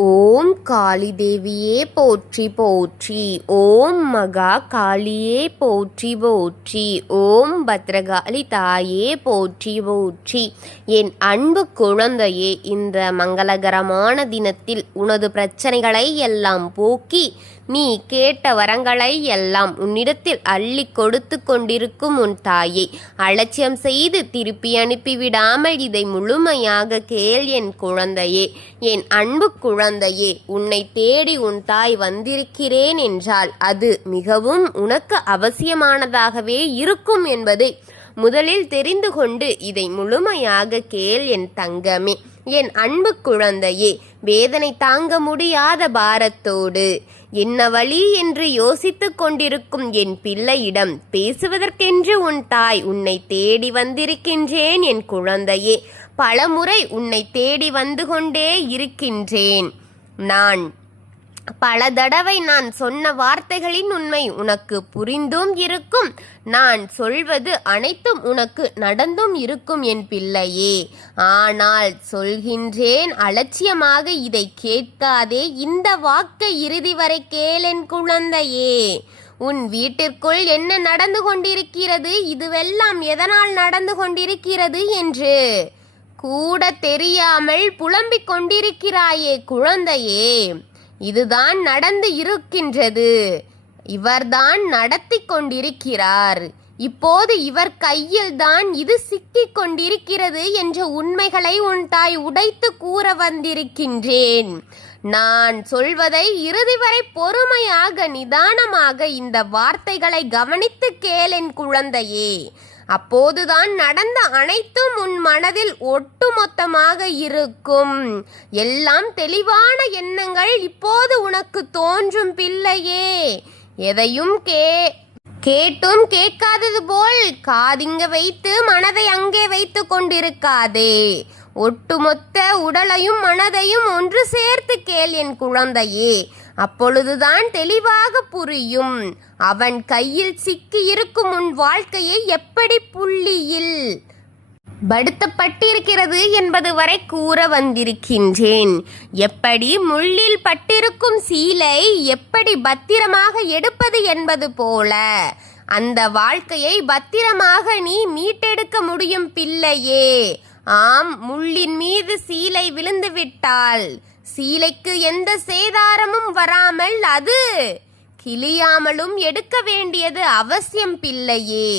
ஓம் காளி தேவியே போற்றி போற்றி. ஓம் மகா காளியே போற்றி போற்றி. ஓம் பத்ரகாளி தாயே போற்றி போற்றி. என் அன்பு குழந்தையே, இந்த மங்களகரமான தினத்தில் உனது பிரச்சனைகளை எல்லாம் போக்கி நீ கேட்ட வரங்களை எல்லாம் உன்னிடத்தில் அள்ளி கொடுத்து கொண்டிருக்கும் உன் தாயை அலட்சியம் செய்து திருப்பி அனுப்பிவிடாமல் இதை முழுமையாக கேள் என் குழந்தையே. என் அன்பு குழந்தையே, உன்னை தேடி உன் தாய் வந்திருக்கிறேன் என்றால் அது மிகவும் உனக்கு அவசியமானதாகவே இருக்கும் என்பதை முதலில் தெரிந்து கொண்டு இதை முழுமையாக கேள் என் தங்கமே. என் அன்பு குழந்தையே, வேதனை தாங்க முடியாத பாரத்தோடு என்ன வழி என்று யோசித்துக் கொண்டிருக்கும் என் பிள்ளையிடம் பேசுவதற்கென்று உன் தாய் உன்னை தேடி வந்திருக்கின்றேன் என் குழந்தையே. பலமுறை உன்னை தேடி வந்து கொண்டே இருக்கின்றேன். பல தடவை நான் சொன்ன வார்த்தைகளின் உண்மை உனக்கு புரிந்தும் இருக்கும். நான் சொல்வது அனைத்தும் உனக்கு நடந்தும் இருக்கும் என் பிள்ளையே. ஆனால் சொல்கின்றேன், அலட்சியமாக இதை கேட்காதே. இந்த வாக்கை இறுதி வரை கேளென் குழந்தையே. உன் வீட்டிற்குள் என்ன நடந்து கொண்டிருக்கிறது, இதுவெல்லாம் எதனால் நடந்து கொண்டிருக்கிறது என்று கூட தெரியாமல் புலம்பிக் கொண்டிருக்கிறாயே குழந்தையே. இதுதான் நடந்து இருக்கின்றது. இவர்தான் நடத்தி கொண்டிருக்கிறார். இப்போது இவர் கையில் தான் இது சிக்கிக் கொண்டிருக்கிறது என்ற உண்மைகளை உன் தாய் உடைத்து கூற வந்திருக்கின்றேன். நான் சொல்வதை இறுதி வரை பொறுமையாக நிதானமாக இந்த வார்த்தைகளை கவனித்து கேளென் குழந்தையே. அப்போதுதான் நடந்த அனைத்தும் உன் மனதில் ஒட்டுமொத்தமாக இருக்கும். எல்லாம் தெளிவான எண்ணங்கள் இப்போது உனக்கு தோன்றும் பிள்ளையே. எதையும் கேட்டும் கேட்காதது போல் காதிங்க வைத்து மனதை அங்கே வைத்து கொண்டிருக்காதே. ஒட்டுமொத்த உடலையும் மனதையும் ஒன்று சேர்த்து கேள் என் குழந்தையே. அப்பொழுதுதான் தெளிவாக புரியும். அவன் கையில் சிக்கி இருக்கும் உன் வாழ்க்கையை எப்படி புள்ளியில் படுத்தப்பட்டிருக்கிறது என்பது வரை கூற வந்திருக்கின்றேன். எப்படி முள்ளில் பட்டிருக்கும் சீலை எப்படி பத்திரமாக எடுப்பது என்பது போல அந்த வாழ்க்கையை பத்திரமாக நீ மீட்டெடுக்க முடியும் பிள்ளையே. ஆம், முள்ளின் மீது சீலை விழுந்து விட்டால் சீலைக்கு எந்த சேதாரமும் வராமல் அது கிளியாமலும் எடுக்க வேண்டியது அவசியம் பிள்ளையே.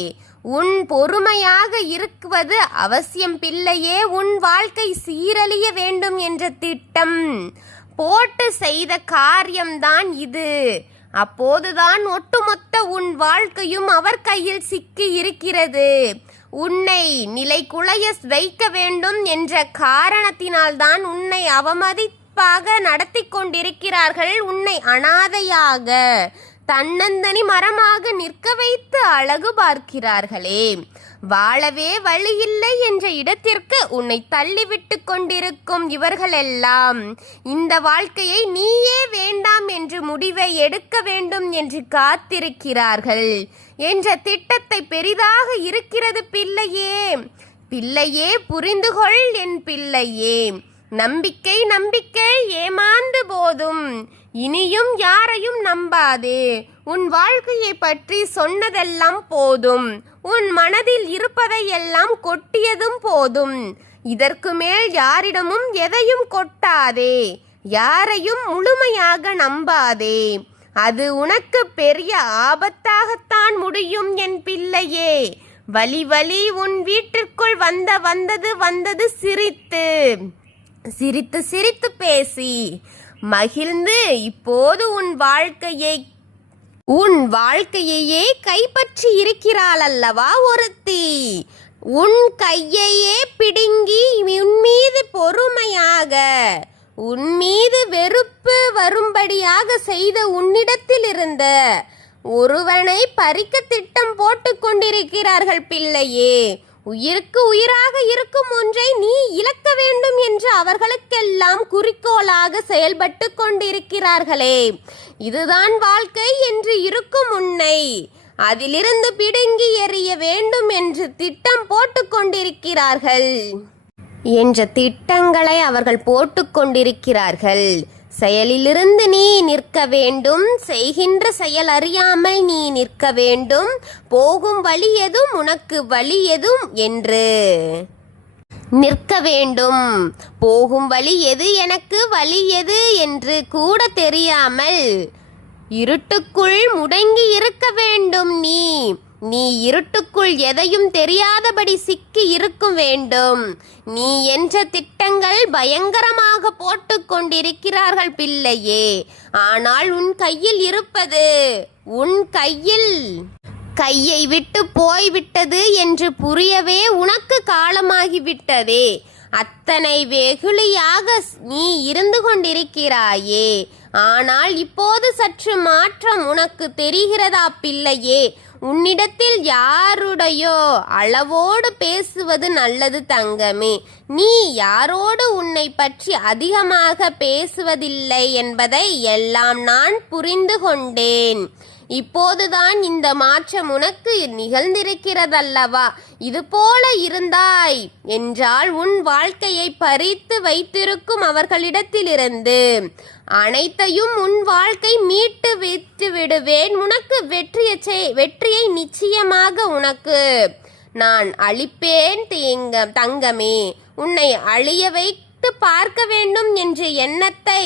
உன் பொறுமையாக இருக்குவது அவசியம் பிள்ளையே. உன் வாழ்க்கை சீரழிய வேண்டும் என்ற திட்டம் போட்டு செய்த காரியம்தான் இது. அப்போதுதான் ஒட்டுமொத்த உன் வாழ்க்கையும் அவர் கையில் சிக்கி இருக்கிறது. உன்னை நிலை குலைய வைக்க வேண்டும் என்ற காரணத்தினால்தான் உன்னை அவமதிப்பாக நடத்தி கொண்டிருக்கிறார்கள். உன்னை அனாதையாக தன்னந்தனி மரமாக நிற்க வைத்து அழகு பார்க்கிறார்களே. வாழவே வழியில்லை என்ற இடத்திற்கு உன்னை தள்ளிவிட்டு கொண்டிருக்கும் இவர்களெல்லாம் இந்த வாழ்க்கையை நீயே வேண்டாம் என்று முடிவை எடுக்க வேண்டும் என்று காத்திருக்கிறார்கள் என்ற திட்டத்தை பெரிதாக இருக்கிறது பிள்ளையே. பிள்ளையே, புரிந்துகொள் என் பிள்ளையே. நம்பிக்கை நம்பிக்கை ஏமாந்து போதும். இனியும் யாரையும் நம்பாதே. உன் வாழ்க்கையை பற்றி சொன்னதெல்லாம் போதும். உன் மனதில் இருப்பதை எல்லாம் கொட்டியதும் போதும். இதற்கு மேல் யாரிடமும் எதையும் கொட்டாதே. யாரையும் முழுமையாக நம்பாதே. அது உனக்கு பெரிய ஆபத்தாகத்தான் முடியும் என் பிள்ளையே. வலி வலி உன் வீட்டிற்குள் வந்தது சிரித்து சிரித்து சிரித்து பேசி மகிழ்ந்து இப்போது உன் வாழ்க்கையையே கைப்பற்றி இருக்கிறாள் அல்லவா ஒருத்தி. உன் கையையே பிடுங்கி உன் மீது பொறுமையாக உன் மீது வெறுப்பு வரும்படியாக செய்த உன்னிடத்தில் இருந்த ஒருவனை பறிக்க திட்டம் போட்டு கொண்டிருக்கிறார்கள் பிள்ளையே. உயிருக்கு உயிராக இருக்கும் ஒன்றை நீ இழக்க வேண்டும் என்று அவர்களுக்கெல்லாம் குறிக்கோளாக செயல்பட்டு கொண்டிருக்கிறார்களே. இதுதான் வாழ்க்கை என்று இருக்கும் உன்னை அதிலிருந்து பிடுங்கி எறிய வேண்டும் என்று திட்டம் போட்டு கொண்டிருக்கிறார்கள் என்ற திட்டங்களை அவர்கள் போட்டு கொண்டிருக்கிறார்கள். செயலிலிருந்து நீ நிற்க வேண்டும், செய்கின்ற செயல் அறியாமல் நீ நிற்க வேண்டும். போகும் வழி எதும் உனக்கு வழி எதும் என்று நிற்க வேண்டும். போகும் வழி எது, எனக்கு வழி எது என்று கூட தெரியாமல் இருட்டுக்குள் முடங்கி இருக்க வேண்டும். நீ இருட்டுக்குள் எதையும் தெரியாதபடி சிக்கி இருக்கும் வேண்டும். நீ என்ற திட்டங்கள் பயங்கரமாக போட்டு கொண்டிருக்கிறார்கள் பிள்ளையே. ஆனால் உன் கையில் இருப்பது, உன் கையை விட்டு போய்விட்டது என்று புரியவே உனக்கு காலமாகிவிட்டதே. அத்தனை வெகுளியாக நீ இருந்து கொண்டிருக்கிறாயே. ஆனால் இப்போது சற்று மாற்றம் உனக்கு தெரிகிறதா பிள்ளையே? உன்னிடத்தில் யாருடையோ அளவோடு பேசுவது நல்லது தங்கமே. நீ யாரோடு உன்னை பற்றி அதிகமாக பேசுவதில்லை என்பதை எல்லாம் நான் புரிந்து கொண்டேன். இப்போதுதான் இந்த மாற்றம் உனக்கு நிகழ்ந்திருக்கிறதல்லவா? இது போல இருந்தாய் என்றால் உன் வாழ்க்கையை பறித்து வைத்திருக்கும் அவர்களிடத்திலிருந்து அனைத்தையும் உன் வாழ்க்கை மீட்டு விட்டு விடுவேன். உனக்கு வெற்றியை நிச்சயமாக உனக்கு நான் அளிப்பேன் தங்கமே. உன்னை அழிய வைத்து பார்க்க வேண்டும் என்ற எண்ணத்தை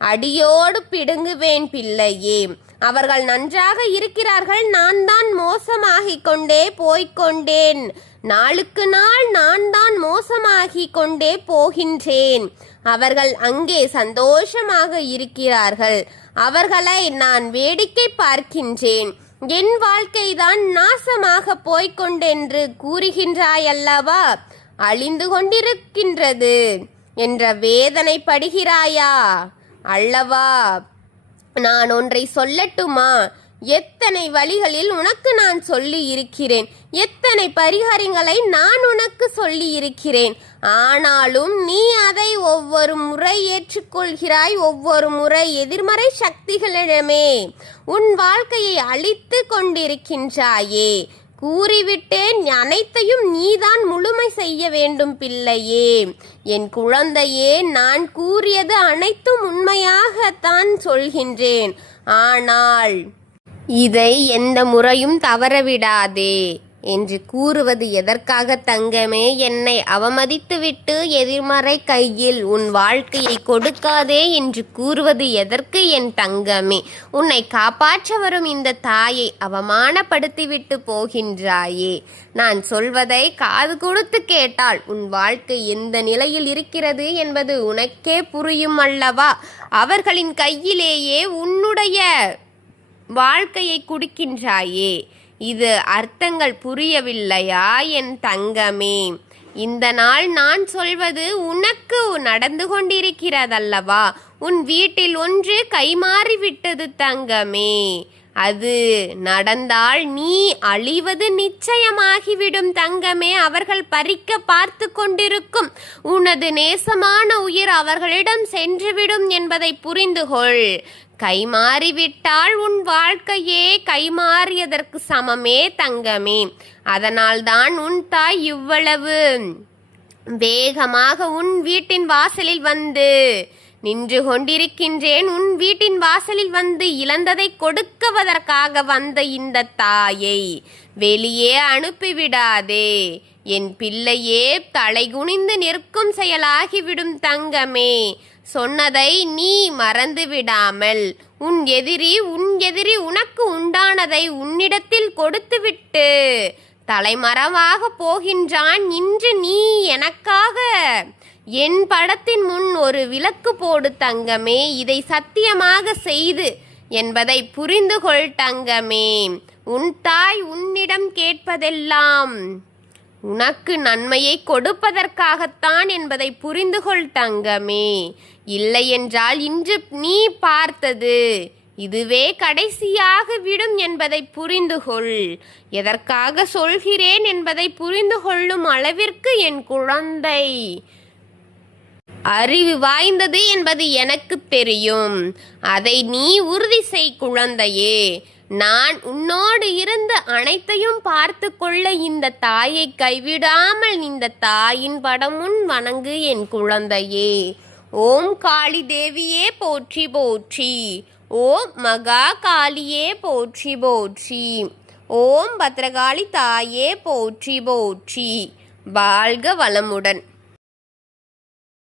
அடியோடு பிடுங்குவேன் பிள்ளையே. அவர்கள் நன்றாக இருக்கிறார்கள், நான் தான் மோசமாகிக் கொண்டே போய்கொண்டேன். நாளுக்கு நாள் நான் தான் மோசமாகிக் கொண்டே போகின்றேன். அவர்கள் அங்கே சந்தோஷமாக இருக்கிறார்கள், அவர்களை நான் வேடிக்கை பார்க்கின்றேன். என் வாழ்க்கைதான் நாசமாக போய்கொண்டென்று கூறுகின்றாயல்லவா? அழிந்து கொண்டிருக்கின்றது என்ற வேதனை படுகிறாயா அல்லவா? நான் ஒன்றை சொல்லட்டுமா? எத்தனை வழிகளில் உனக்கு நான் சொல்லி இருக்கிறேன், எத்தனை பரிகாரங்களை நான் உனக்கு சொல்லி இருக்கிறேன். ஆனாலும் நீ அதை ஒவ்வொரு முறை ஏற்றுக்கொள்கிறாய். ஒவ்வொரு முறை எதிர்மறை சக்திகளிடமே உன் வாழ்க்கையை அழித்து கொண்டிருக்கின்றாயே. கூறிவிட்டேன், அனைத்தையும் நீதான் முழுமை செய்ய வேண்டும் பிள்ளையே. என் குழந்தையே, நான் கூறியது அனைத்தும் உண்மையாகத்தான் சொல்கின்றேன். ஆனால் இதை எந்த முறையும் தவறவிடாதே என்று கூறுவது எதற்காக தங்கமே? என்னை அவமதித்துவிட்டு எதிர்மறை கையில் உன் வாழ்க்கையை கொடுக்காதே என்று கூறுவது எதற்கு என் தங்கமே? உன்னை காப்பாற்ற வரும் இந்த தாயை அவமானப்படுத்திவிட்டு போகின்றாயே. நான் சொல்வதை காது கொடுத்து கேட்டால் உன் வாழ்க்கை எந்த நிலையில் இருக்கிறது என்பது உனக்கே புரியும் அல்லவா? அவர்களின் கையிலேயே உன்னுடைய வாழ்க்கையை குடிக்கின்றாயே. இது அர்த்தங்கள் புரியவில்லையா என் தங்கமே? இந்த நாள் நான் சொல்வது உனக்கு நடந்து கொண்டிருக்கிறதல்லவா? உன் வீட்டில் ஒன்று கைமாறிவிட்டது தங்கமே. அது நடந்தால் நீ அழிவது நிச்சயமாகிவிடும் தங்கமே. அவர்கள் பறிக்க பார்த்து கொண்டிருக்கும் உனது நேசமான உயிர் அவர்களிடம் சென்றுவிடும் என்பதை புரிந்துகொள். கைமாறிவிட்டால் உன் வாழ்க்கையே கைமாறியதற்கு சமமே தங்கமே. அதனால்தான் உன் தாய் இவ்வளவு வேகமாக உன் வீட்டின் வாசலில் வந்து நின்று கொண்டிருக்கின்றேன். உன் வீட்டின் வாசலில் வந்து இழந்ததை கொடுக்குவதற்காக வந்த இந்த தாயை வெளியே அனுப்பிவிடாதே என் பிள்ளையே. தலை குனிந்து நிற்கும் செயலாகிவிடும் தங்கமே. சொன்னதை நீ மறந்து விடாமல் உன் எதிரி உனக்கு உண்டானதை உன்னிடத்தில் கொடுத்துவிட்டு தலைமறைவாக போகின்றான். இன்று நீ எனக்காக என் படத்தின் முன் ஒரு விளக்கு போடு தங்கமே. இதை சத்தியமாக செய்து என்பதை புரிந்து கொள் தங்கமே. உன் தாய் உன்னிடம் கேட்பதெல்லாம் உனக்கு நன்மையை கொடுப்பதற்காகத்தான் என்பதை புரிந்து கொள் தங்கமே. இல்லையென்றால் இன்று நீ பார்த்தது இதுவே கடைசியாக விடும் என்பதை புரிந்து கொள். எதற்காக சொல்கிறேன் என்பதை புரிந்து கொள்ளும் அளவிற்கு என் குழந்தை அறிவு வாய்ந்தது என்பது எனக்கு தெரியும். அதை நீ உறுதி செய் குழந்தையே. நான் உன்னோடு இருந்து அனைத்தையும் பார்த்து கொள்ள இந்த தாயை கைவிடாமல் இந்த தாயின் படம் முன் வணங்கு என் குழந்தையே. ஓம் காளி தேவியே போற்றி போற்றி. ஓம் மகா காளியே போற்றி போற்றி. ஓம் பத்ரகாளி தாயே போற்றி போற்றி. வாழ்க வளமுடன்.